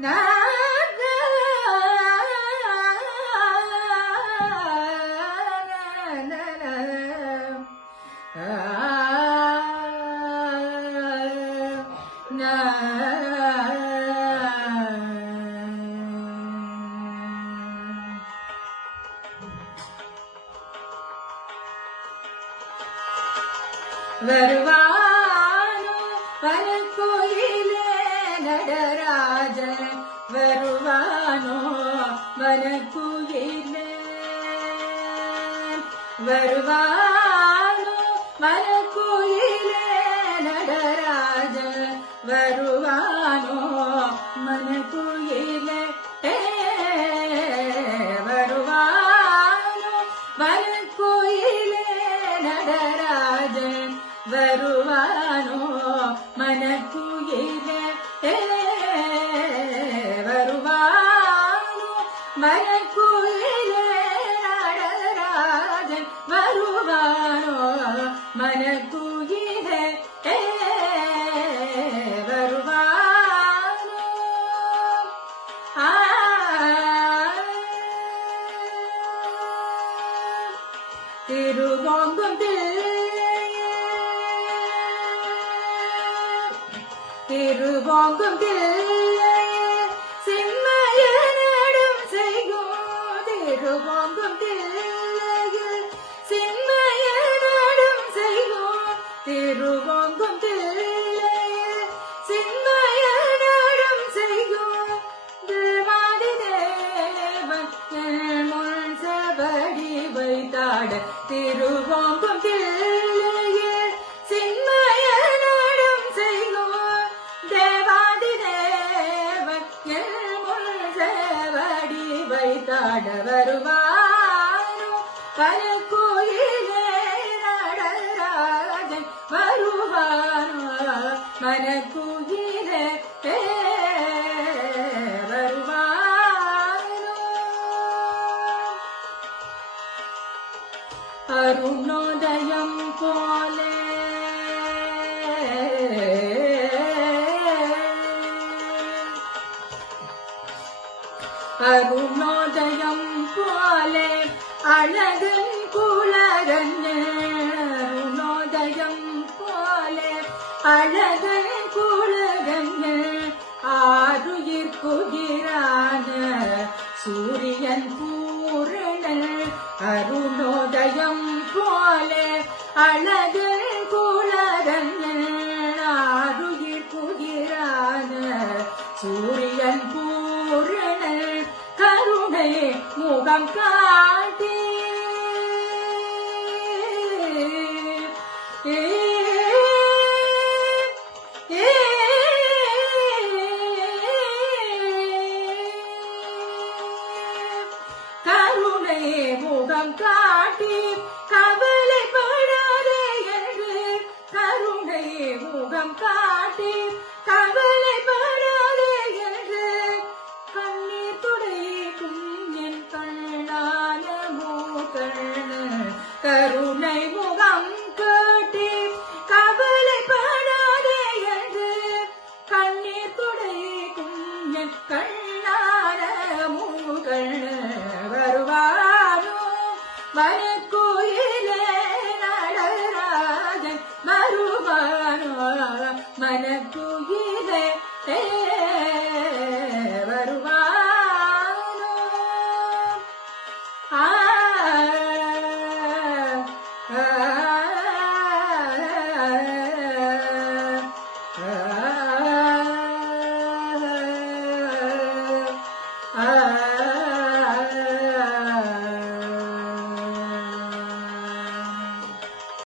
Nah. വരുവാനോ വനക്കുയിലേ Natarajan വരുവാനോ വനക്കുയിലേ വരുവാനോ വനക്കുയിലേ Natarajan വരുവാനോ മനക്കുയിലേ വരുവാനോ വനക്കുയിലേ Natarajan വരുവാനോ മനക്കുയിലെ? വരുവാനോ മനക്കുയിലെ? Natarajan വരുവാനോ മനക്കുയിലെ? വരുവാനോ? ആ. തിരുവോങ്കും திருவாங்கும் சிம்மைய நடும் செய்கும் திருவாங்கும் தில்லை வைத்தாட வருவாரோ பரக்கோயிலே நடராஜன் வருவாரோ மனக்குயிலே ஏ, வருவாரோ அருணோதயம் போலே அருணோதயம் போலே அழகன் குலகன். அருணோதயம் போலே அழகன் குலகன். ஆருயிர் குகிரான சூரியன் பூரணன். அருண் ความกล้า